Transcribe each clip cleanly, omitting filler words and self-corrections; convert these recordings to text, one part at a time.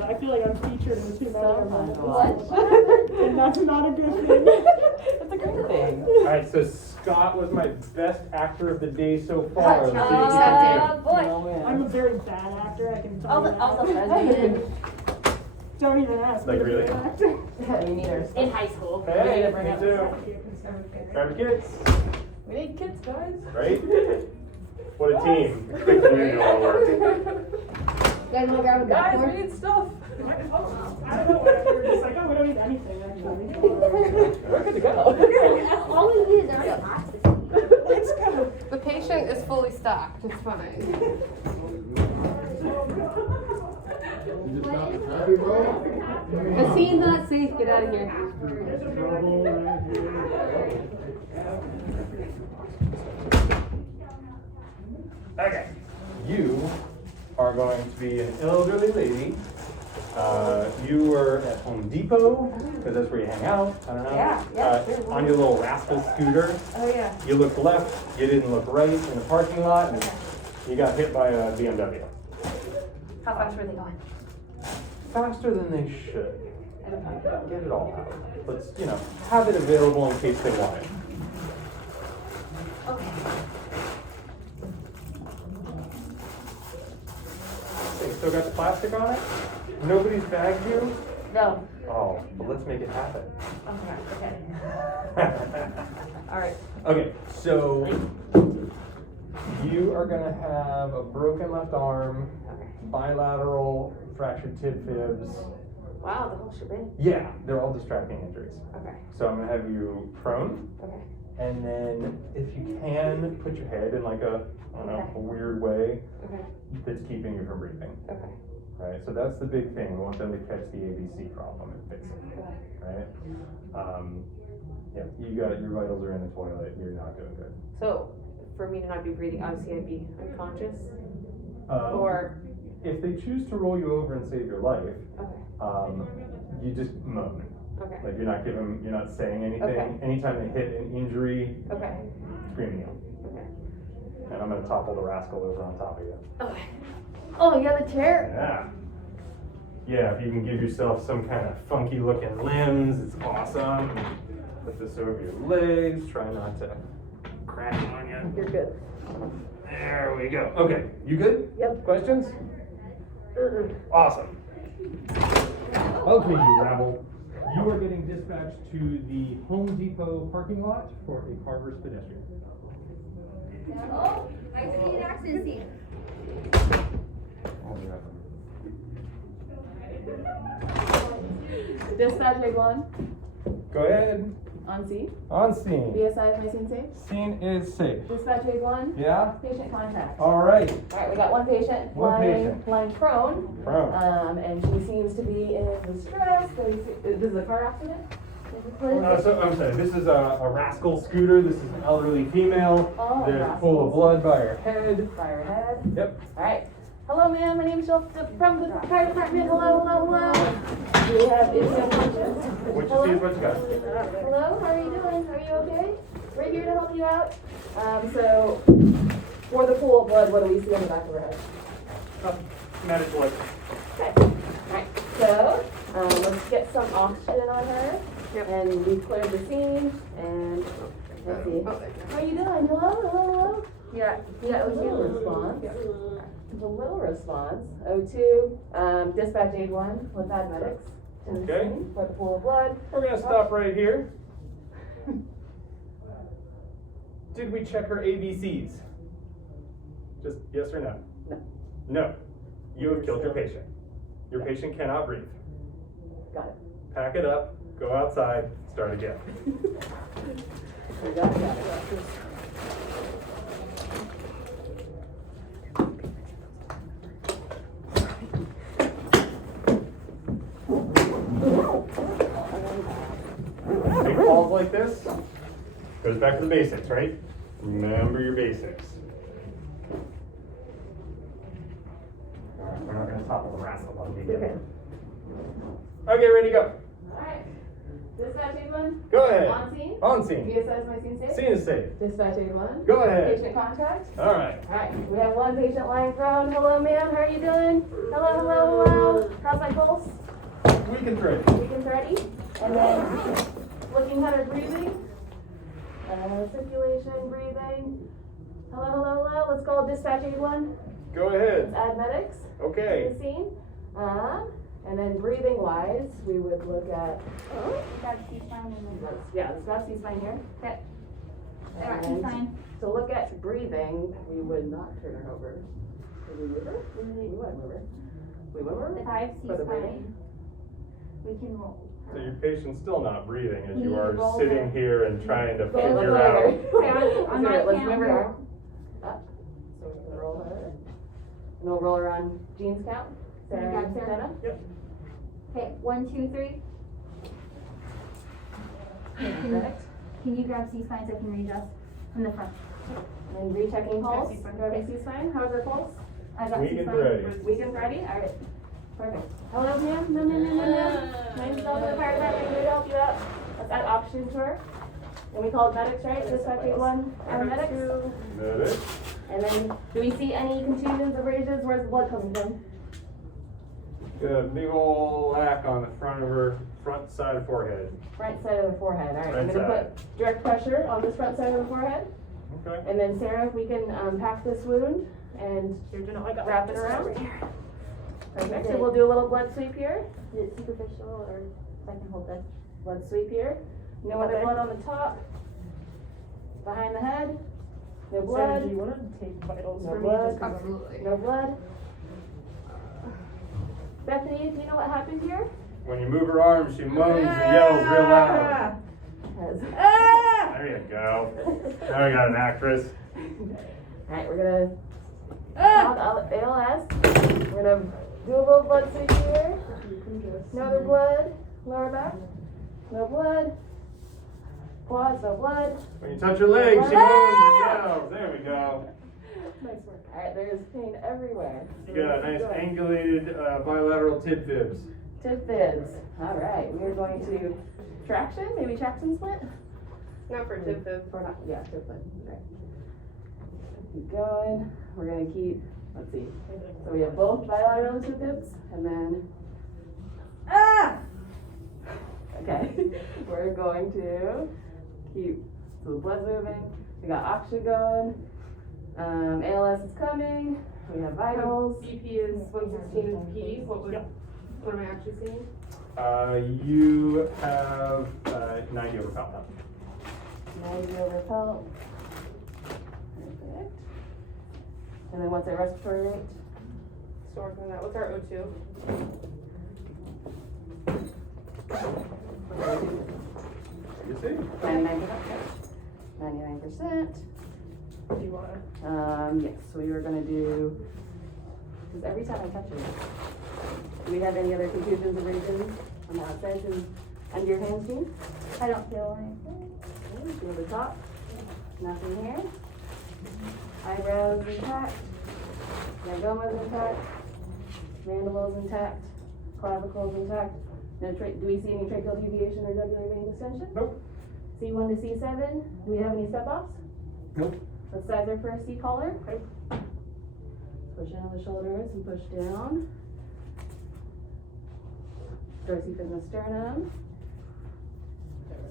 bad. I feel like I'm featured in the two minute moment. What? And that's not a good thing. That's a great thing. Alright, so Scott was my best actor of the day so far. Let's see if he can boy. No I'm a win. very bad actor, I can tell All you the, that. all the president Don't even ask. Like, me to be really? an actor. We need our in stuff. high school. We need Hey, to bring me up too. stuff. Grab your kids, We need kids, guys. right? What a team. Quick community all work. You guys wanna grab a Guys, backboard? we need stuff. I don't know why we were just like, oh, we don't need anything actually. We're good to go. All we need is our boxes. Let's go. The patient is fully stocked, it's fine. The scene's not safe, get out of here. Okay. You are going to be an elderly lady. You were at Home Depot, because that's where you hang out. I don't know. Yeah, on your little rascal scooter. Oh, yeah. You looked left, you didn't look right in the parking lot, and you got hit by a BMW. How fast were they going? Faster than they should. Get it all out. Let's, have it available in case they want it. Okay. They still got the plastic on it? Nobody's bagged you? No. Oh, well, let's make it happen. Okay. All right. Okay, so you are gonna have a broken left arm, Okay. bilateral fractured tib fibs. Wow, the whole shebang. Yeah, they're all distracting injuries. Okay. So I'm gonna have you prone, Okay. and then if you can, put your head in like a weird way Okay. that's keeping you from breathing. Okay. Right, so that's the big thing. We want them to catch the ABC problem and fix it. Right? Yeah, your vitals are in the toilet. You're not doing good. So, for me to not be breathing, obviously I'd be unconscious? Or if they choose to roll you over and save your life, Okay. you just moan. Okay. Like you're not saying anything. Okay. Anytime they hit an injury, Okay. screaming out. Okay. And I'm gonna topple the rascal over on top of you. Okay. Oh, you got the chair? Yeah. Yeah, if you can give yourself some kind of funky looking limbs, it's awesome. Put this over your legs, try not to crash on you. You're good. There we go. Okay, you good? Yep. Questions? Awesome. Okay, you rabble. You are getting dispatched to the Home Depot parking lot for a Carver's pedestrian. Oh, I see an accident scene. Dispatch big one. Go ahead. On scene. On scene. BSI, is my scene safe? Scene is safe. Dispatch big one. Yeah? Patient contact. All right. All right, we got one patient One lying, patient. lying prone. Prone. And she seems to be in distress. This is a car accident? So I'm sorry, this is a rascal scooter. This is an elderly female. Oh, They're rascals. full of blood by her head. By her head. Yep. All right. Hello, ma'am. My name is Jill from the fire department. Hello, hello, hello. Do we have is unconscious? What you see is what you got. Hello, how are you doing? Are you okay? We're here to help you out. So, for the pool of blood, what do we see on the back of her head? Medic blood. Okay. Alright, so, let's get some oxygen on her. And we've cleared the scene. And let's see. How are you doing? Hello, hello, hello. Yeah, it was a little response. It was a little response. O2, dispatch aid 1 with paramedics to the Okay. scene for the pool of blood. We're gonna stop right here. Did we check her ABCs? Just yes or no? No. No. You have killed your patient. Your patient cannot breathe. Got it. Pack it up, go outside, start again. We got it. Big falls like this, goes back to the basics, right? Remember your basics. All right, we're not gonna topple the rascal on me. Okay. Okay, ready to go. Alright. Dispatch aid 1. Go ahead. On scene. On scene. BSI is my scene safe. Scene is safe. Dispatch aid 1. Go ahead. Patient contact. All right. Alright, we have one patient lying prone. Hello, ma'am. How are you doing? Hello, hello, hello. How's my pulse? Weekend's ready. Weekend's ready. And then looking at her breathing. Circulation, breathing. Hello, hello, hello. Let's call dispatch 81. Go ahead. Let's add medics to Okay. the scene. And then breathing wise, we would look at, Got C-spine and then. let's grab C-spine here. Okay. Alright, And C-spine. to look at breathing, we would not turn her over. Would we move her? We would move her. We would move If her? I have For the breathing? C-spine, we can roll. So your patient's still not breathing as you You are roll sitting her. here and trying to Okay, let's figure look at out. her. Okay, on my Let's count, move her you arm up. So we're gonna roll her. And we'll roll her on Jean's count. Sarah got and Sarah? Jenna. Yep. Okay, 1, 2, 3. Perfect. Can you grab C-spine so I can readjust from the front? And then rechecking pulse. C-spine. Grabbing C-spine. How's her pulse? I got Weekend's C-spine. ready. Weekend's ready? Alright. Perfect. Hello, ma'am. No. Nice job for the fire department. Here to help you out. Let's add oxygen to her. And we called medics, right? Dispatch 81. Add medics. Medic. And then, do we see any contusions, abrasions? Where's the blood coming from? Got a big ol' lack on the front of her front side of forehead. Right side of the forehead. Alright, I'm Right gonna side. put direct pressure on this front side of the forehead. Okay. And then Sarah, if we can pack this wound and wrap it around. Perfect. So we'll do a little blood sweep here. Is it superficial or if I can hold this? Blood sweep here. No other blood on the top. Behind the head. No Sarah, blood. do you want to take vitals No for me? blood. Just 'cause I'm- Absolutely. No blood. Bethany, do you know what happened here? When you move her arms, she moans and yells real loud. There you go. Now we got an actress. Alright, we're gonna talk ALS. We're gonna do a little blood sweep here. No other blood. Lower back. No blood. Quads, no blood. When you touch her legs, she moans and yells. There we go. Nice work. Alright, there's pain everywhere. You got a nice angulated bilateral tib fibs. Tip fibs. Alright, we're going to traction, maybe traction split? Not for tip fib. Or not, yeah, tip split. Okay. Keep going. We're gonna keep, let's see. So we have both bilateral tip fibs, and then, okay. We're going to keep, so the blood's moving. We got oxygen going. ALS is coming. We have vitals. BP is 116 P. What am I actually seeing? You have 90 over pound. 90 over pelt. Perfect. And then what's our respiratory rate? Still working on that. What's our O2? You see? 99%. 99%. Do you want to? Yes, so we were gonna do, because every time I touch it, do we have any other contusions or regions on the outside and under your hands, Jean? I don't feel anything. Okay, feel the top. Nothing here. Eyebrows intact. Diagoma's intact. Mandible's intact. Clavicle's intact. No do we see any tracheal deviation or jugular vein distension? Nope. C1 to C7. Do we have any step offs? Nope. Let's size her for a C collar. Push in on the shoulders and push down. Dorsifin the sternum.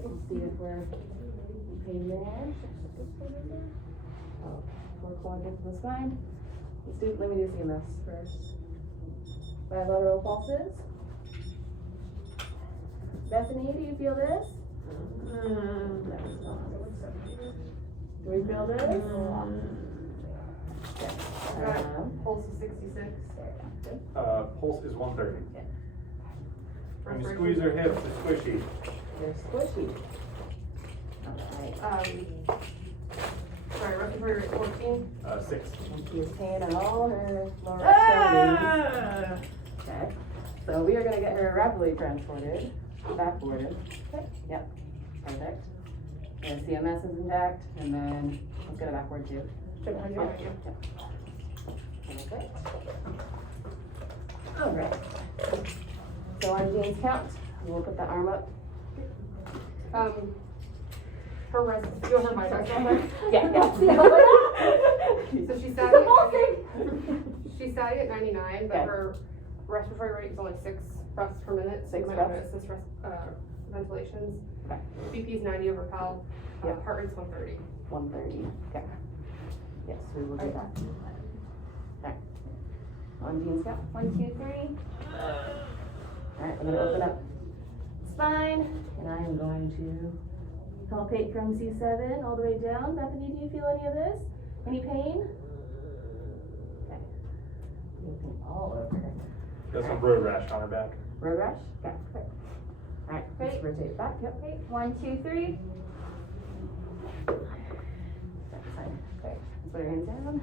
Let's see if we're in pain there. Oh, 4 quadrants of the spine. Let me do CMS first. Bilateral pulses. Bethany, do you feel this? Do we feel this? Pulse is 66. Pulse is 130. When you squeeze her hips, they're squishy. They're squishy. Alright. Sorry, respiratory rate 14. 6. And she has pain on all her lower extremities. Okay. So we are gonna get her rapidly transported, backboarded. Okay. Yep. Perfect. And CMS is intact, and then let's get it backward too. Yep. Perfect. Alright. So on Jean's count, we'll put the arm up. Her rest, you want her vitals somewhere? Yeah. So she's sat at 99, but Okay. her respiratory rate is only 6 breaths per minute. So 6 you might want breaths? to assist ventilations. Okay. BP is 90 over PAL. Yep. Heart rate's 130. 130. Okay. Yes, we will do that. Okay. On Dean's scale. 1, 2, 3. Alright, I'm gonna open up spine, and I am going to palpate from C7 all the way down. Bethany, do you feel any of this? Any pain? Okay. Looking all over. Got some road rash on her back. Road rash? Okay. Alright, let's Great. rotate it back. Yep. Okay, 1, 2, 3. That side. Okay. Let's put your hands down.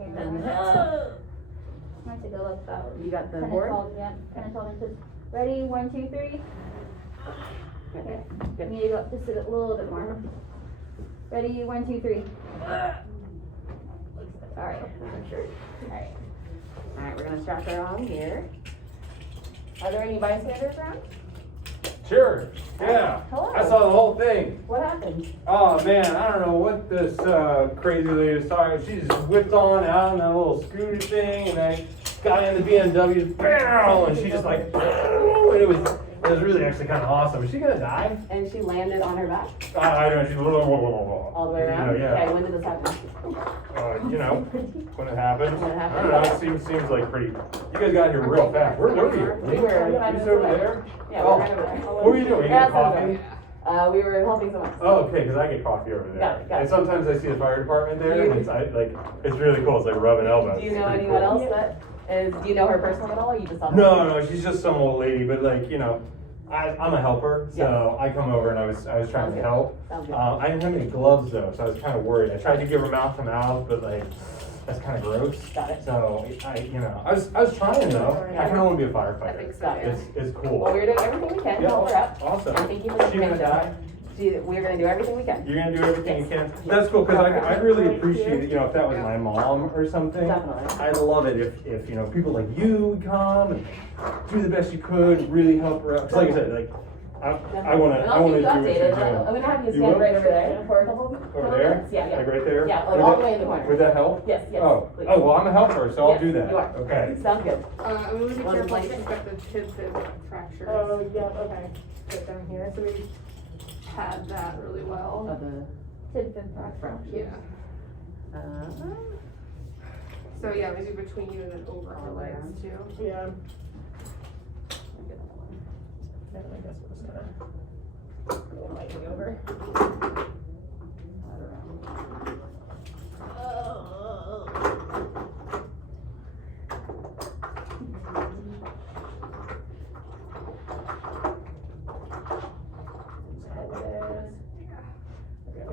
Okay, And then up. I have to go up that. You got the Kinda board? tall, yeah, kind of tall. Because ready, 1, 2, 3. Okay. You Good. need to go up just a little bit more. Ready, 1, 2, 3. Alright. Alright. Alright, we're gonna strap her on here. Are there any bystanders around? Sure. Yeah. Hello. I saw the whole thing. What happened? Oh man, I don't know what this crazy lady was talking about. She just whipped on out on that little scooter thing, and I got in the BMW, bam, and she just like, and it was really actually kind of awesome. Is she gonna die? And she landed on her back I don't know. She's all the way around? Yeah. Okay, when did this happen? You know, when it happens. When it I happened. don't know. It seems like pretty. You guys got here real fast. Where were you? We were 5 You minutes over away. there? Yeah, Oh. we were right over there. What were you doing? You Yeah, getting coffee? We were helping someone. Oh, okay, because I get coffee over there. Got it. And sometimes I see the fire department there, and it's really cool. It's like rubbing elbows. Do you It's know pretty anyone cool. else that is, do you know her personally at all, or you just saw her? No, she's just some old lady, but like, you know, I'm a helper, so Yeah. I come over and I was trying Sounds to good. help. Sounds good. I didn't have any gloves though, so I was kind of worried. I tried to give her mouth to mouth, but like, that's kind of gross. Got it. So I was trying though. I kind of want to be a firefighter. I think so. Got it. It's cool. Well, we're doing everything we can to Yeah, help her up. awesome. And thank you for the She gonna information. die? We're gonna do everything we can. You're gonna do everything you can. That's cool, because I really appreciate it, you know, if that was my mom or something. Definitely. I'd love it if you know, people like you would come and do the best you could, really help her out. 'Cause like I said, like, I wanna And do I'll what keep you're you updated. doing. I'm gonna have you You stand will? right over there for a couple Over there? minutes. Yeah. Like right there? Yeah, like Would all that- the way in the corner. Would that help? Yes, yes. Oh, please. well, I'm a helper, so I'll Yes, do that. you are. Okay. Sounds good. I'm gonna be One careful. place. She's got the tib fracture. Oh, yeah, okay. Right down here. So we had that really well. Of the Tidbit fracture. Yeah. uh, So yeah, maybe between you and then over our legs too. Yeah. Yeah, I guess we're just gonna go lightly over.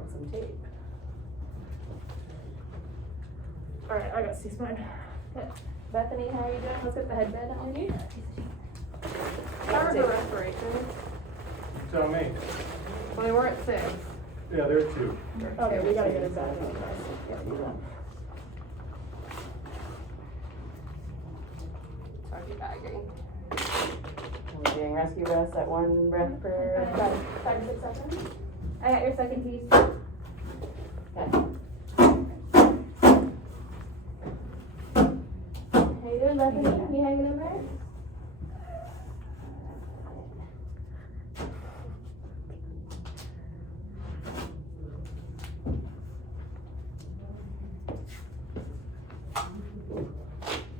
some tape. Alright, I got C-spine. Bethany, how are you doing? Let's get the headband on you. How are the respirations? Tell me. Well, they were at 6. Yeah, there are 2. Okay, we gotta get it back. Sorry, bagging. We're doing rescue breaths at 1 breath per 5 to 6 seconds. I got your second piece. Okay. How you doing, Bethany? You hanging in there?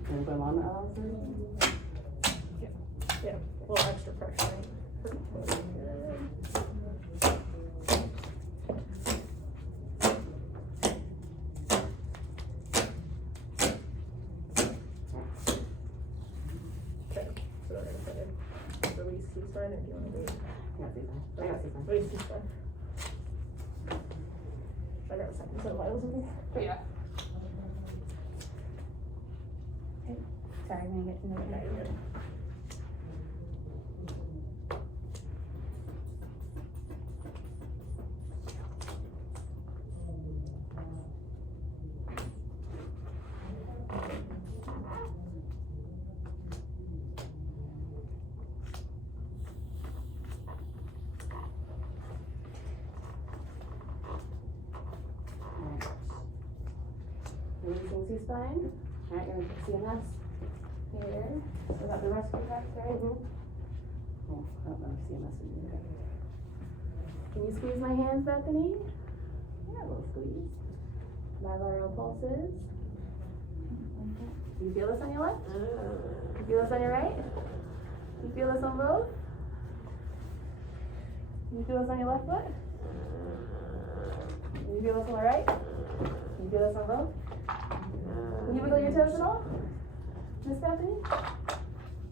Can put them on the Allison? Yeah, a little extra pressure. Okay, so we're gonna put in release C-spine, or do you wanna wait? I got Susan. Release C-spine. I got a second set of vitals in there. But yeah. Sorry, I'm gonna get to know Okay, you. you're good. Releasing C-spine. Alright, you're gonna put CMS here. So we got the rescue packs, right? Oh, I don't know if CMS is in there. Can you squeeze my hands, Bethany? Yeah, a little squeeze. Bilateral pulses. You feel this on your left? You feel this on your right? You feel this on both? You feel this on your left foot? You feel this on the right? You feel this on both? Can you wiggle your toes at all? Miss Bethany?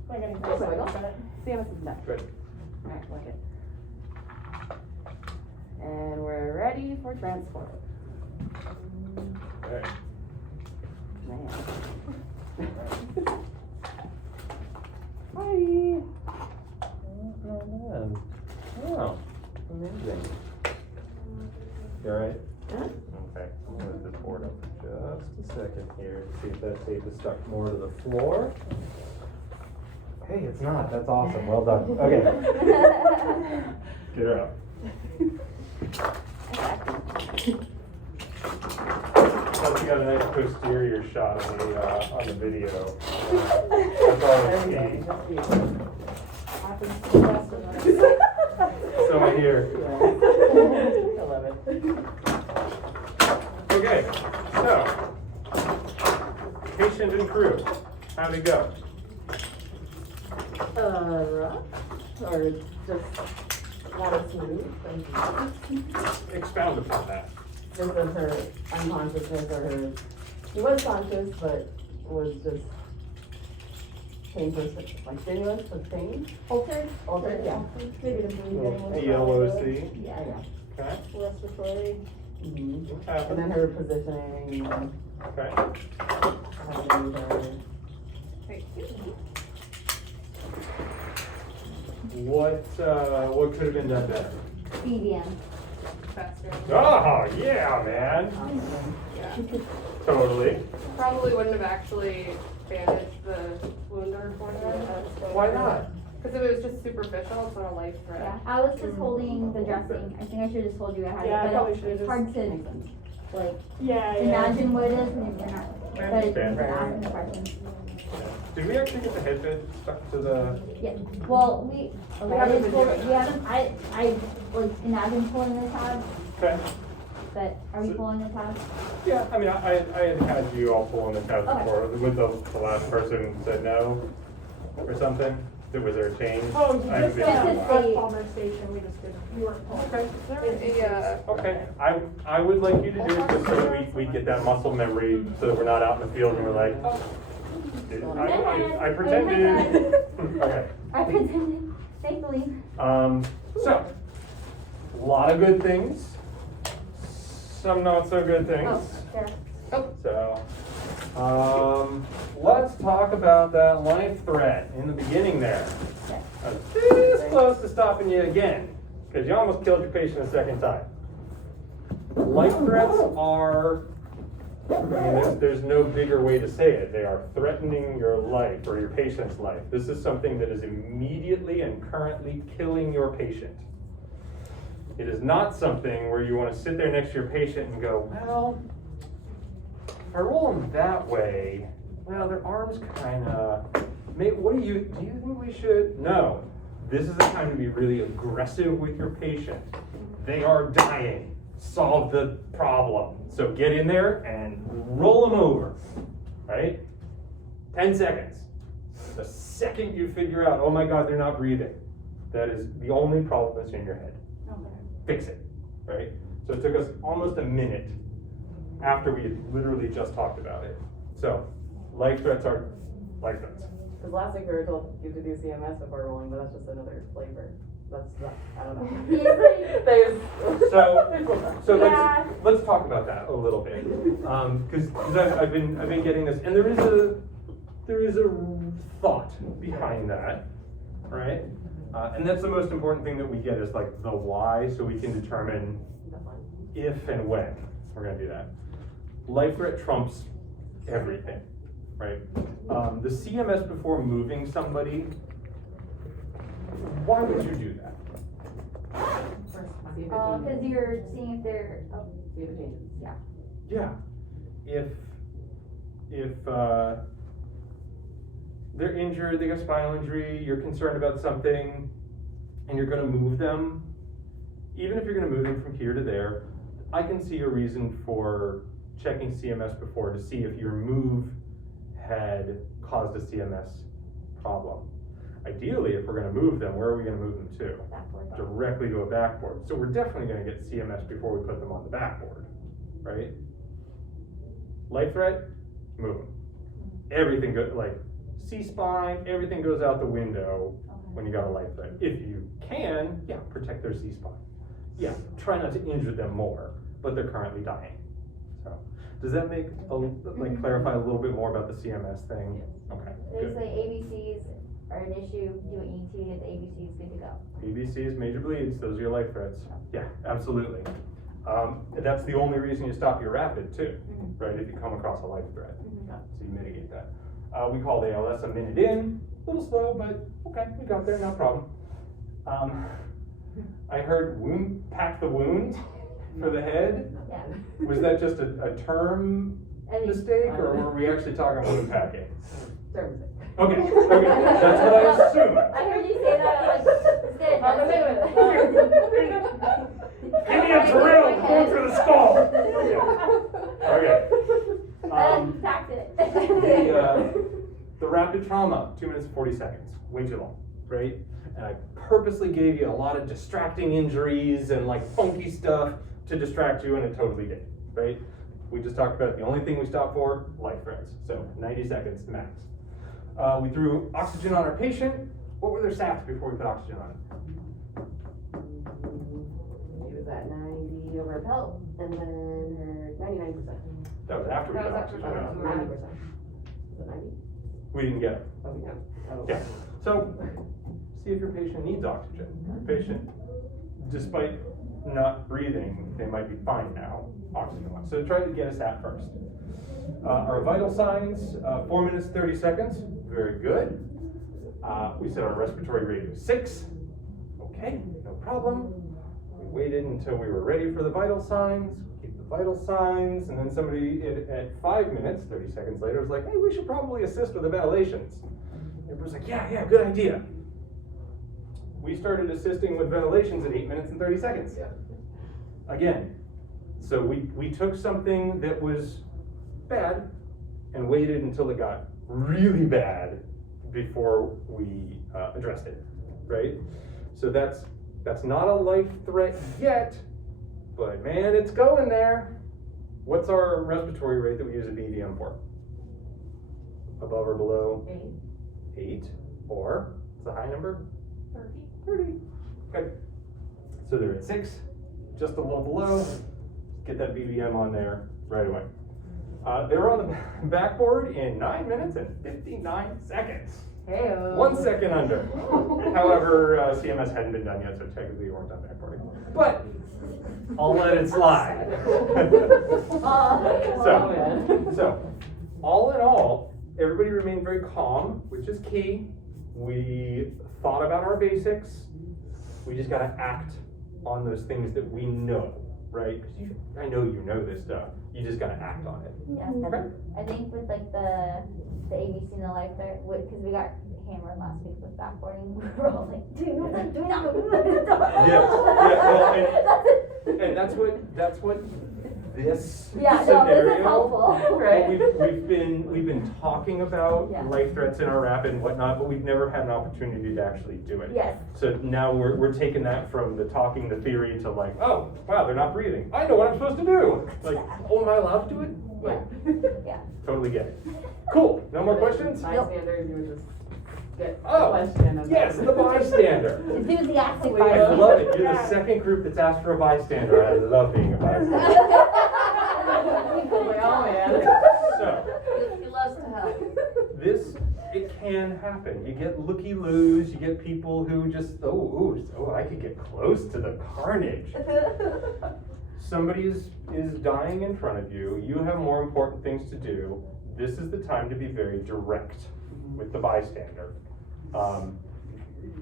Like any Just wiggle. CMS is next. Good. Alright, like it. And we're ready for transport. Okay. Man. Hi. Oh, man. Oh, amazing. You alright? Huh? Okay, I'm gonna lift this board up for just a second here to see if that tape is stuck more to the floor. Hey, it's not. That's awesome. Well done. Okay. Get her up. Plus, you got a nice posterior shot on the video. That's all we see. Happens to the best of us. So I hear. I love it. Okay, so patient and crew, how'd it go? Rough? Or just not as smooth? Expound upon that. Just as her unconsciousness or her, she was conscious, but was just pain for, like stimulus with pain? Altered? Altered, yeah. Maybe the breathing was. ELOC. Yeah. Okay. Respiratory. Mm-hmm. What And happened? then her positioning, Okay. having her, What could have been done better? BDM. Faster. Oh, yeah, man. Yeah. Totally. Probably wouldn't have actually bandaged the wound or whatever. Why not? Because if it was just superficial, it's not a life threat. Yeah, I was just holding the dressing. I think I should've just told you I had Yeah, I it, probably but should've it's hard to, like, Yeah, imagine what it is and you're not, but it's understand. asking the question. Did we actually get the head bit stuck to the? Yeah, well, we haven't did been pull, doing we haven't, I like imagine pulling the tab, Okay. but are we So- pulling the tab? Yeah, I mean, I had you all pull on the tabs Okay. before, with the last person said no, or something. Was there a change? Oh, I haven't just been Yeah, to just the last- say- Palmer Station, we just didn't, you weren't Palmer. Yeah. Okay, I would like you to do it just so that we get that muscle memory, so that we're not out in the field and we're like, I pretended. Okay. I pretended, thankfully. So, a lot of good things, some not so good things. Oh, sure. So, let's talk about that life threat in the beginning there. I was this close to stopping you again, because you almost killed your patient a second time. Life threats are, I mean, there's no bigger way to say it. They are threatening your life or your patient's life. This is something that is immediately and currently killing your patient. It is not something where you want to sit there next to your patient and go, well, if I roll them that way, well, their arms kind of, what do you think we should? No, this is the time to be really aggressive with your patient. They are dying. Solve the problem. So get in there and roll them over, right? 10 seconds. The second you figure out, oh my God, they're not breathing, that is the only problem that's in your head. Fix it, right? So it took us almost a minute after we had literally just talked about it. So life threats are life threats. because last week we were told you to do CMS before rolling, but that's just another flavor. That's not, I don't know. There's. So Yeah. let's talk about that a little bit, because I've been getting this, and there is a thought behind that, right? And that's the most important thing that we get is like the why, so we can determine if and when we're gonna do that. Life threat trumps everything, right? The CMS before moving somebody, why would you do that? See if it Because changes. you're seeing if they're, See if it changes. yeah. Yeah, if they're injured, they got spinal injury, you're concerned about something, and you're gonna move them, even if you're gonna move them from here to there, I can see a reason for checking CMS before to see if your move had caused a CMS problem. Ideally, if we're gonna move them, where are we gonna move them to? Backboard. Directly to a backboard. So we're definitely gonna get CMS before we put them on the backboard, right? Life threat, move them. Everything goes, like C-spine, everything goes out the window when you got a life threat. If you can, yeah, protect their C-spine. Yeah, try not to injure them more, but they're currently dying. So, does that make, clarify a little bit more about the CMS thing? Okay, good. Basically, ABCs are an issue, do an ET, and the ABC is good to go. ABCs, major bleeds, those are your life threats. Yeah, absolutely. That's the only reason you stop your rapid too, right? If you come across a life threat, so you mitigate that. We call the ALS a minute in, a little slow, but okay, we got there, no problem. I heard pack the wound for the head. Yeah. Was that just a term mistake, or were we actually talking wound packing? Terms. Okay, that's what I assumed. I heard you say that, I'm like, Give me a drill, going through the skull. Okay. Packed it. The rapid trauma, 2 minutes and 40 seconds, way too long, right? And I purposely gave you a lot of distracting injuries and like funky stuff to distract you, and it totally did, right? We just talked about the only thing we stopped for, life threats. So 90 seconds max. We threw oxygen on our patient. What were their sats before we put oxygen on? She was at 90 over a pelt, and then her 99%. That was after we That put was after oxygen on. 90%. Is it 90? We didn't get it. Oh, Yeah. So see if your patient needs oxygen. Your patient, despite not breathing, they might be fine now, oxygen wise. So try to get a sat first. Our vital signs, 4 minutes, 30 seconds. Very good. We said our respiratory rate was 6. Okay, no problem. We waited until we were ready for the vital signs. Keep the vital signs, and then somebody at 5 minutes, 30 seconds later, was like, hey, we should probably assist with the ventilations. Everyone's like, yeah, good idea. We started assisting with ventilations at 8 minutes and 30 seconds. Again, so we took something that was bad and waited until it got really bad before we addressed it, right? So that's not a life threat yet, but man, it's going there. What's our respiratory rate that we use a BVM for? Above or below? 8. Or, what's the high number? 30. Okay. So they're at 6, just a little below. Get that BVM on there right away. They were on the backboard in 9 minutes and 59 seconds. Hey-o. 1 second under. However, CMS hadn't been done yet, so technically you weren't done backboarding. But I'll let it slide. So, all in all, everybody remained very calm, which is key. We thought about our basics. We just gotta act on those things that we know, right? Because I know you know this stuff. You just gotta act on it. Yeah. Okay. I think with like the ABC and the life threat, because we got hammered last week with backboarding, we were all like, do not. And that's what this Yeah, scenario. no, this is helpful. Right. We've been talking about Yeah. life threats in our rapid and whatnot, but we've never had an opportunity to actually do it. Yes. So now we're taking that from the talking, the theory, to like, oh wow, they're not breathing. I know what I'm supposed to do. Like, oh, am I allowed to do it? Like, Yeah. totally get it. Cool. No more questions? Bystanders, you would just get a Oh, question. And yes, then- the bystander. Enthusiastic I part. love it. You're the second group that's asked for a bystander. I love being a bystander. Oh, man. So, He loves to help. it can happen. You get looky-loos, you get people who just, oh, I could get close to the carnage. Somebody is dying in front of you. You have more important things to do. This is the time to be very direct with the bystander.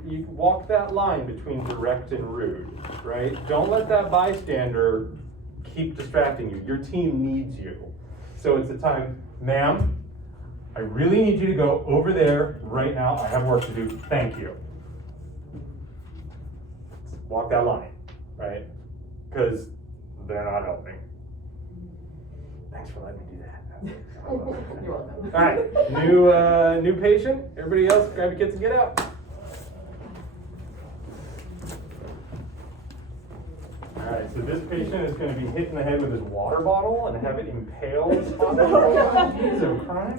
You walk that line between direct and rude, right? Don't let that bystander keep distracting you. Your team needs you. So it's a time, ma'am, I really need you to go over there right now. I have work to do. Thank you. Walk that line, right? Because they're not helping. Thanks for letting me do that. You're welcome. All right, new patient. Everybody else, grab your kids and get out. All right, so this patient is going to be hit in the head with his water bottle and have it impale his bottle. Jeez, I'm crying.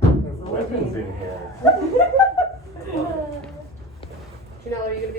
There's weapons in here. Janelle, are you gonna be the